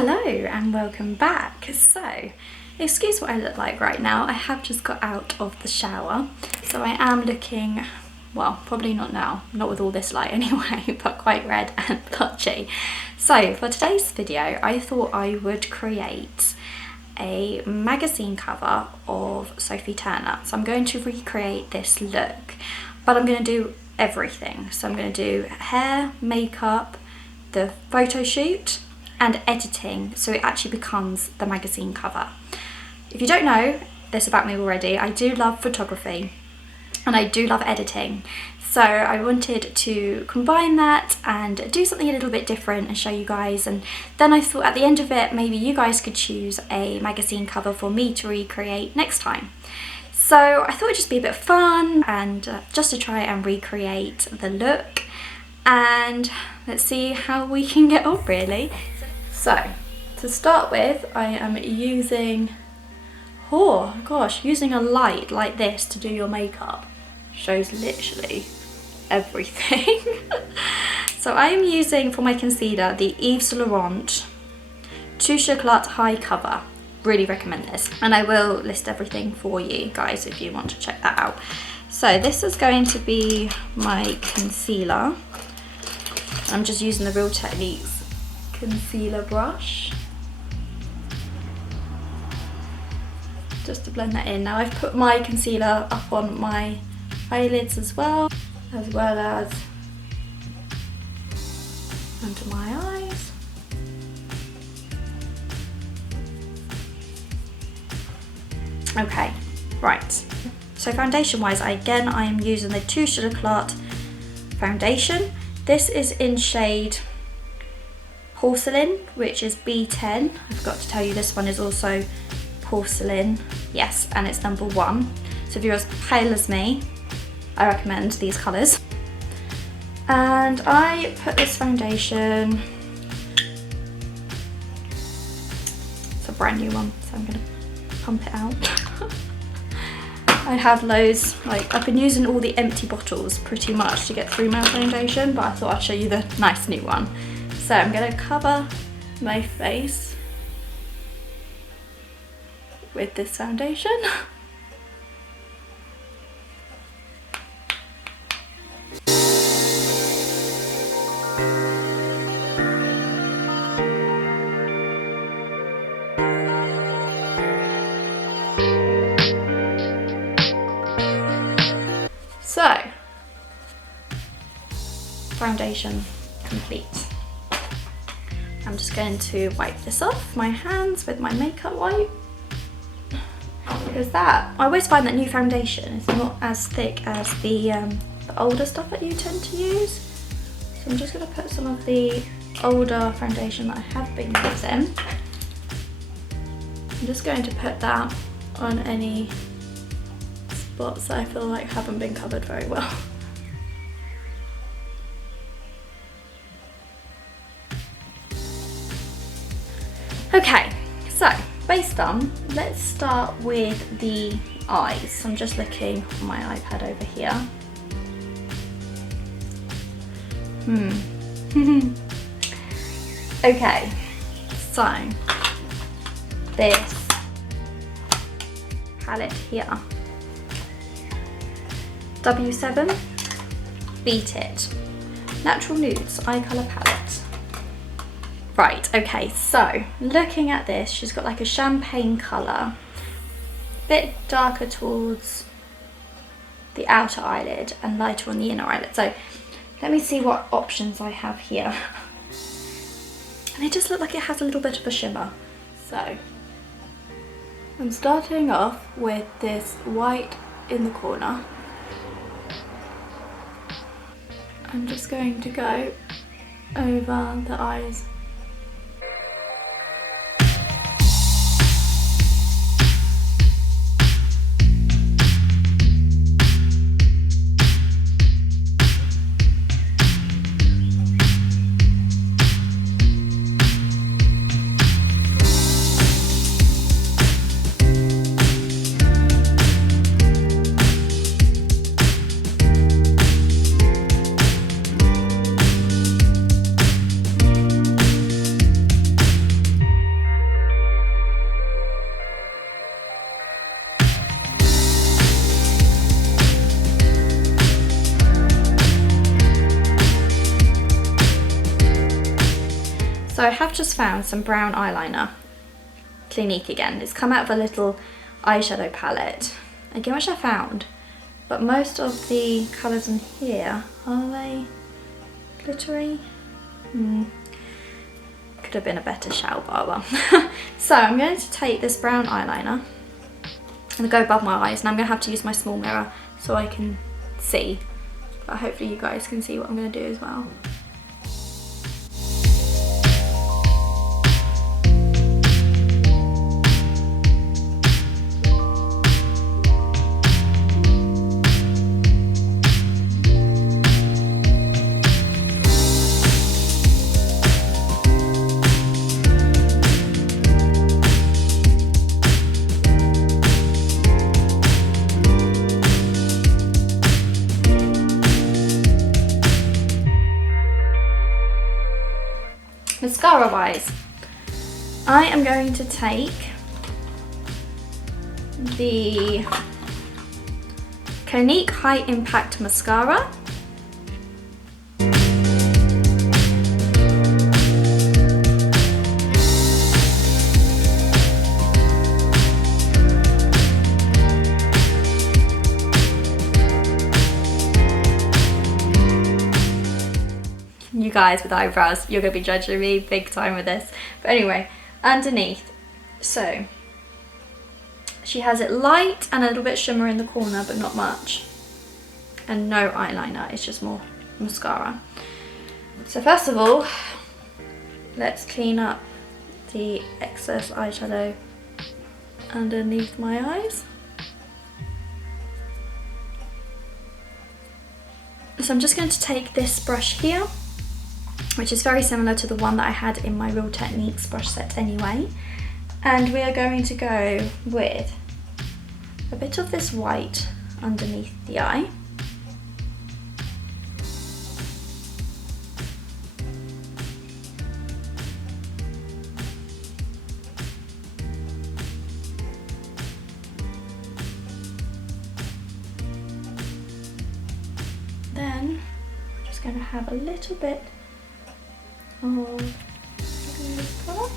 Hello and welcome back. So, excuse what I look like right now. I have just got out of the shower, so I am looking, well, probably not now, not with all this light anyway, but quite red and blotchy. So for today's video, I thought I would create a magazine cover of Sophie-Anna. So I'm going to recreate this look, but I'm going to do everything. So I'm going to do hair, makeup, the photo shoot, and editing, so it actually becomes the magazine cover. If you don't know this about me already, I do love photography and I do love editing, so I wanted to combine that and do something a little bit different and show you guys. And then I thought at the end of it, maybe you guys could choose a magazine cover for me to recreate next time. So I thought it'd just be a bit of fun and just to try and recreate the look, and let's see how we can get on really. So, to start with, I am using, oh gosh, using a light like this to do your makeup shows literally everything. So I am using for my concealer the Yves Saint Laurent Touche Eclat High Cover. Really recommend this, and I will list everything for you guys if you want to check that out. So this is going to be my concealer. I'm just using the Real Techniques concealer brush just to blend that in. Now I've put my concealer up on my eyelids as well as under my eyes. Okay, right. So foundation wise, I am using the Touche Eclat foundation. This is in shade Porcelain, which is B10. I forgot to tell you this one is also Porcelain, yes, and it's number 1. So if you're as pale as me, I recommend these colours. And I put this foundation, it's a brand new one, so I'm going to pump it out. I have loads, like I've been using all the empty bottles pretty much to get through my foundation, but I thought I'd show you the nice new one. So I'm going to cover my face with this foundation. So, foundation complete. I'm just going to wipe this off my hands with my makeup wipe, because I always find that new foundation is not as thick as the older stuff that you tend to use. So I'm just going to put some of the older foundation that I have been using. I'm just going to put that on any spots that I feel like haven't been covered very well. Okay, so base done. Let's start with the eyes. So I'm just looking on my iPad over here. Okay, so this palette here, W7 Beat It Natural Nudes Eye Colour Palette. Right, okay, so looking at this, she's got like a champagne colour, a bit darker towards the outer eyelid and lighter on the inner eyelid. So let me see what options I have here. And it just looks like it has a little bit of a shimmer. So I'm starting off with this white in the corner. I'm just going to go over the eyes. So I have just found some brown eyeliner, Clinique again. It's come out of a little eyeshadow palette, again, which I found, but most of the colours in here, are they glittery? Could have been a better shout, but oh well. So I'm going to take this brown eyeliner and go above my eyes, and I'm going to have to use my small mirror so I can see, but hopefully you guys can see what I'm going to do as well. Mascara wise, I am going to take the Clinique High Impact Mascara. You guys with eyebrows, you're going to be judging me big time with this. But anyway, underneath, so she has it light and a little bit shimmer in the corner, but not much. And no eyeliner, it's just more mascara. So first of all, let's clean up the excess eyeshadow underneath my eyes. So I'm just going to take this brush here, which is very similar to the one that I had in my Real Techniques brush set anyway. And we are going to go with a bit of this white underneath the eye. Then I'm just going to have a little bit of this colour,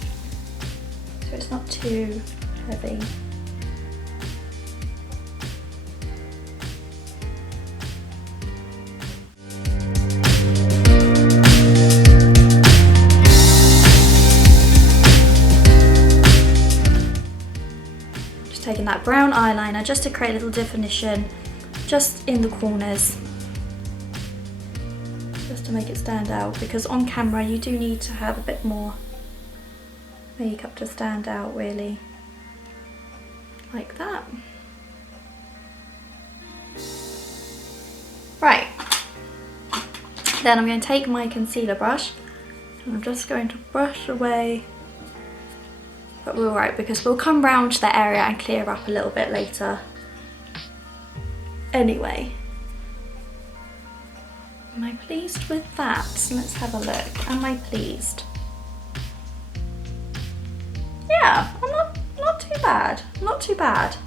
so it's not too heavy. Just taking that brown eyeliner just to create a little definition just in the corners, just to make it stand out, because on camera you do need to have a bit more makeup to stand out, really, like that. Right, then I'm going to take my concealer brush and I'm just going to brush away, but we're alright because we'll come round to that area and clear up a little bit later anyway. Am I pleased with that? Let's have a look. Am I pleased? Yeah, I'm not too bad. Not too bad.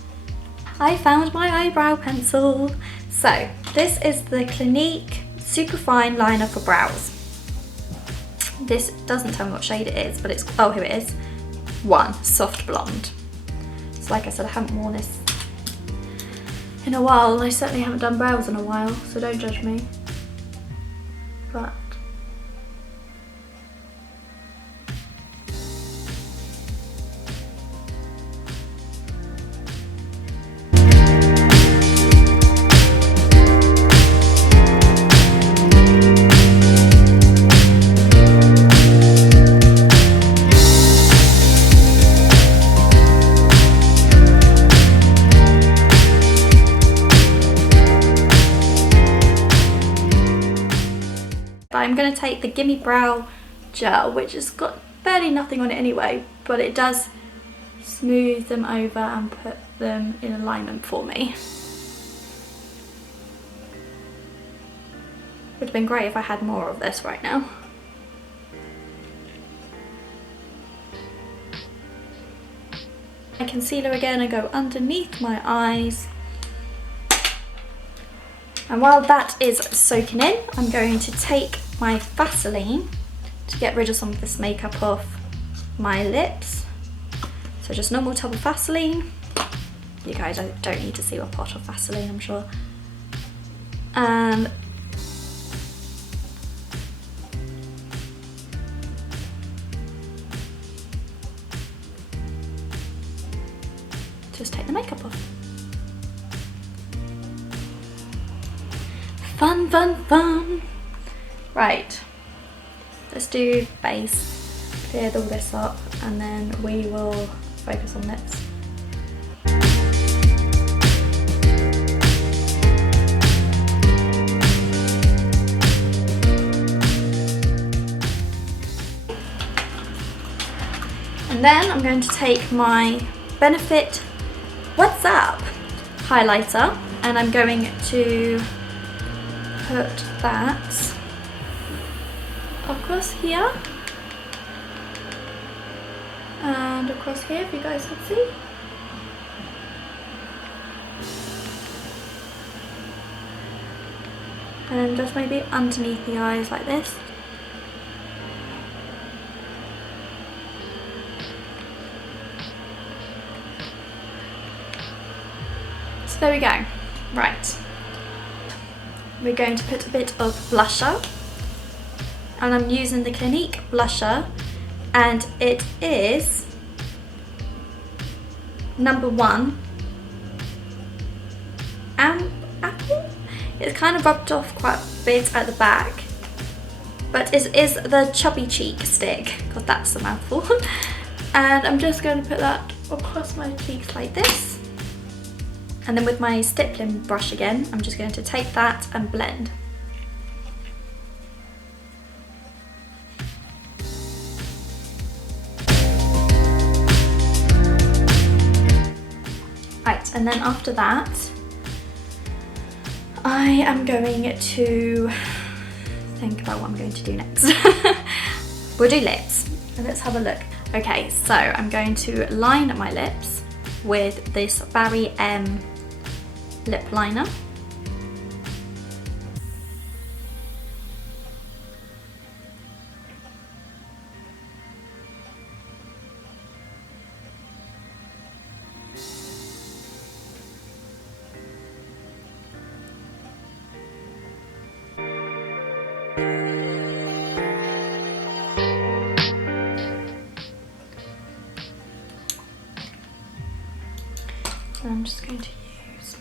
I found my eyebrow pencil. So this is the Clinique Superfine Liner for Brows. This doesn't tell me what shade it is, but it's, oh, here it is. 1, Soft Blonde. So like I said, I haven't worn this in a while. I certainly haven't done brows in a while, so don't judge me. But I'm going to take the Gimme Brow Gel, which has got barely nothing on it anyway, but it does smooth them over and put them in alignment for me. Would have been great if I had more of this right now. My concealer again, I go underneath my eyes. And while that is soaking in, I'm going to take my Vaseline to get rid of some of this makeup off my lips. So just normal tub of Vaseline. You guys don't need to see a pot of Vaseline, I'm sure. And just take the makeup off. Fun, fun, fun. Right, let's do base, clear all this up, and then we will focus on lips. And then I'm going to take my Benefit What's Up highlighter, and I'm going to put that across here and across here, if you guys can see. And just maybe underneath the eyes like this. So there we go. Right. We're going to put a bit of blusher. And I'm using the Clinique blusher, and it is number 1 apple. It's kind of rubbed off quite a bit at the back, but it is the Chubby cheek stick. God, that's a mouthful. And I'm just going to put that across my cheeks like this, and then with my stippling brush again, I'm just going to take that and blend. Right, and then after that, I am going to think about what I'm going to do next. We'll do lips. Let's have a look. Okay, so I'm going to line my lips with this Barry M lip liner. So I'm just going to use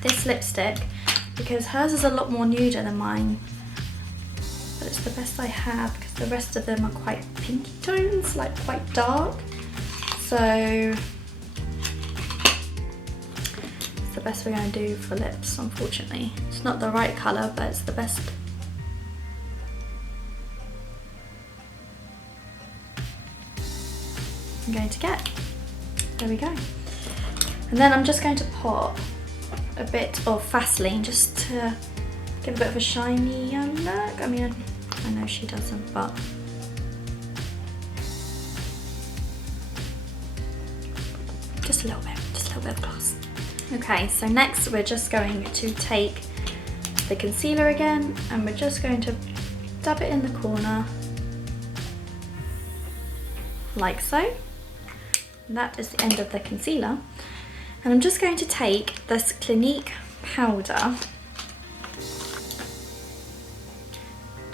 this lipstick, because hers is a lot more nuder than mine, but it's the best I have because the rest of them are quite pinky tones, like quite dark. So the best we're going to do for lips, unfortunately. It's not the right colour, but it's the best. I'm going to get. There we go. And then I'm just going to pop a bit of Vaseline just to give a bit of a shiny look. I mean, I know she doesn't, but just a little bit of gloss. Okay, so next we're just going to take the concealer again, and we're just going to dab it in the corner like so. And that is the end of the concealer. And I'm just going to take this Clinique powder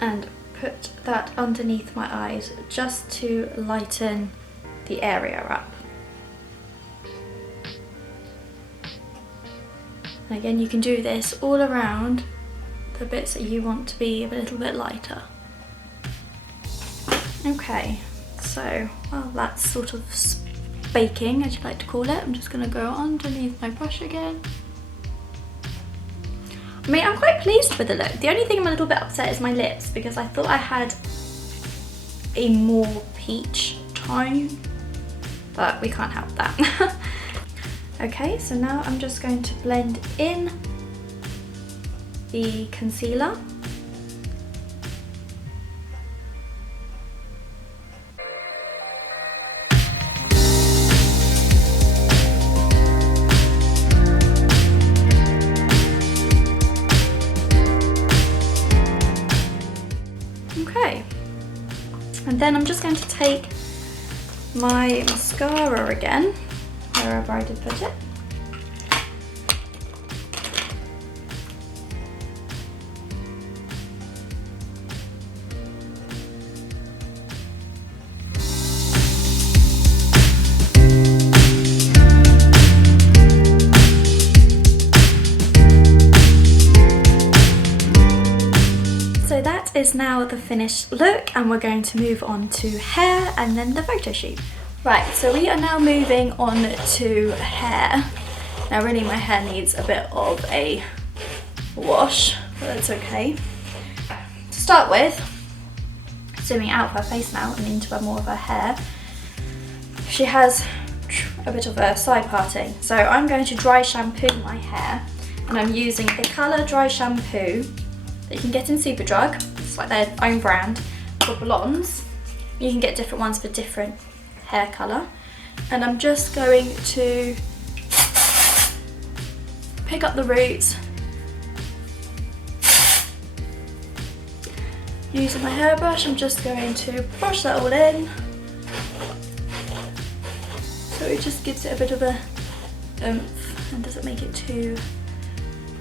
and put that underneath my eyes just to lighten the area up. And again, you can do this all around the bits that you want to be a little bit lighter. Okay, so while that's sort of baking, as you like to call it, I'm just going to go underneath my brush again. I mean, I'm quite pleased with the look. The only thing I'm a little bit upset is my lips, because I thought I had a more peach tone, but we can't help that. Okay, so now I'm just going to blend in the concealer. then I'm just going to take my mascara again, wherever I did put it. So that is now the finished look, and we're going to move on to hair and then the photo shoot. Right, so we are now moving on to hair. Now really my hair needs a bit of a wash, but that's okay. To start with, zooming out of her face now and into more of her hair, she has a bit of a side parting. So I'm going to dry shampoo my hair, and I'm using Eclat dry shampoo that you can get in Superdrug. It's like their own brand for blondes. You can get different ones for different hair colour. And I'm just going to pick up the roots using my hairbrush. I'm just going to brush that all in, so it just gives it a bit of a oomph and doesn't make it too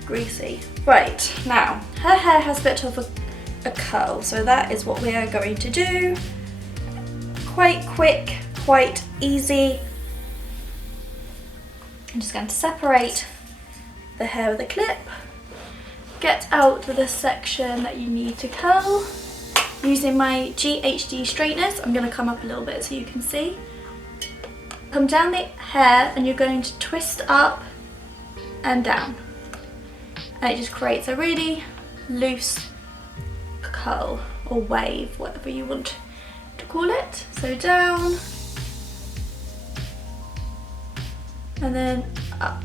greasy. Right, now her hair has a bit of a curl, so that is what we are going to do. Quite quick, quite easy. I'm just going to separate the hair with a clip, get out the section that you need to curl. Using my GHD straighteners, I'm going to come up a little bit so you can see. Come down the hair and you're going to twist up and down. And it just creates a really loose curl or wave, whatever you want to call it. So down and then up.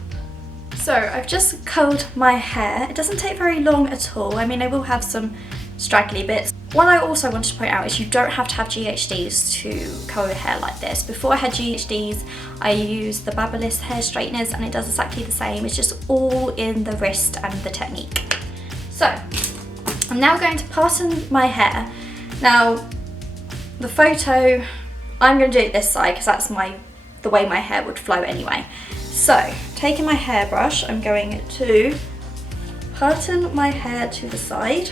So I've just curled my hair. It doesn't take very long at all. I mean, I will have some straggly bits. What I also want to point out is you don't have to have GHDs to curl your hair like this. Before I had GHDs, I used the Babyliss hair straighteners and it does exactly the same. It's just all in the wrist and the technique. So I'm now going to parting my hair. Now the photo, I'm going to do it this side because that's the way my hair would flow anyway. So taking my hairbrush, I'm going to parting my hair to the side.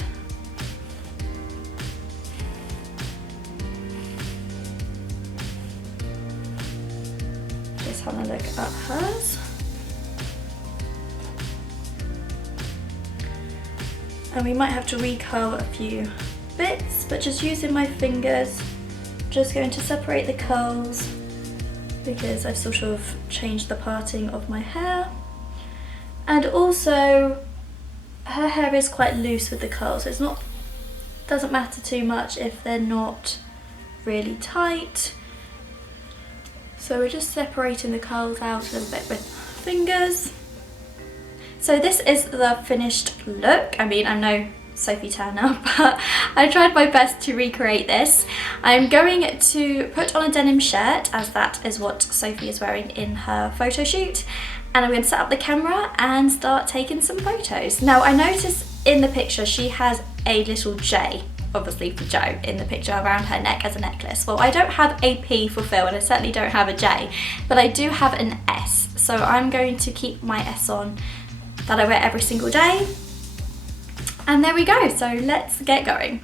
Just having a look at hers. And we might have to recurl a few bits, but just using my fingers, just going to separate the curls because I've sort of changed the parting of my hair. And also her hair is quite loose with the curls, so it's not, doesn't matter too much if they're not really tight. So we're just separating the curls out a little bit with fingers. So this is the finished look. I mean, I'm no Sophie-Anna, but I tried my best to recreate this. I'm going to put on a denim shirt, as that is what Sophie is wearing in her photo shoot, and I'm going to set up the camera and start taking some photos. Now I noticed in the picture she has a little J, obviously for Joe, in the picture around her neck as a necklace. Well, I don't have a P for Phil and I certainly don't have a J, but I do have an S, so I'm going to keep my S on that I wear every single day. And there we go, so let's get going.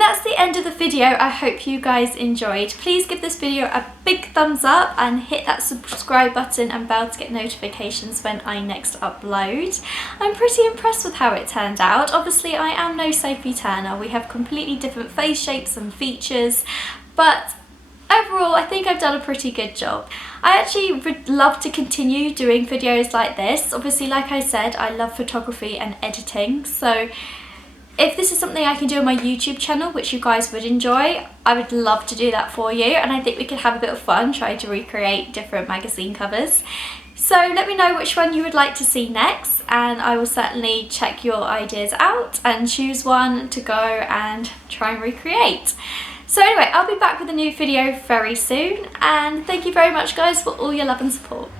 that's the end of the video. I hope you guys enjoyed. Please give this video a big thumbs up and hit that subscribe button and bell to get notifications when I next upload. I'm pretty impressed with how it turned out. Obviously I am no Sophie-Anna. We have completely different face shapes and features, but overall I think I've done a pretty good job. I actually would love to continue doing videos like this. Obviously, like I said, I love photography and editing, so if this is something I can do on my YouTube channel, which you guys would enjoy, I would love to do that for you, and I think we could have a bit of fun trying to recreate different magazine covers. So let me know which one you would like to see next, and I will certainly check your ideas out and choose one to go and try and recreate. So anyway, I'll be back with a new video very soon, and thank you very much guys for all your love and support.